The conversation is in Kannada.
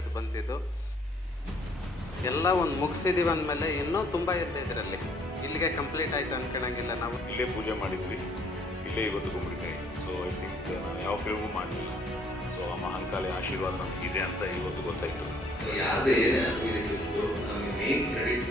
ನಡೆದು ಬಂದಿದ್ದು. ಎಲ್ಲ ಒಂದು ಮುಗಿಸಿದೀವಿ ಅಂದಮೇಲೆ ಇನ್ನೂ ತುಂಬ ಇದೆ ಇದರಲ್ಲಿ. ಇಲ್ಲಿಗೆ ಕಂಪ್ಲೀಟ್ ಆಯಿತು ಅನ್ಕೊಳಂಗಿಲ್ಲ. ನಾವು ಇಲ್ಲೇ ಪೂಜೆ ಮಾಡಿದ್ವಿ, ಇಲ್ಲೇ ಇವತ್ತು ಗುಂಬಳಿಕಾಯಿ. ಸೊ ಐ ಥಿಂಕ್ ನಾವು ಯಾವ ಫಿಲ್ಮು ಮಾಡಲಿಲ್ಲ. ಸೊ ಆ ಮಹಾಂಕಾಳಿ ಆಶೀರ್ವಾದ ನಮಗಿದೆ ಅಂತ ಇವತ್ತು ಗೊತ್ತಾಯಿತು. ಯಾವುದೇ ಏನೇ ನಮಗೆ ಮೇನ್ ಕ್ರೆಡಿಟ್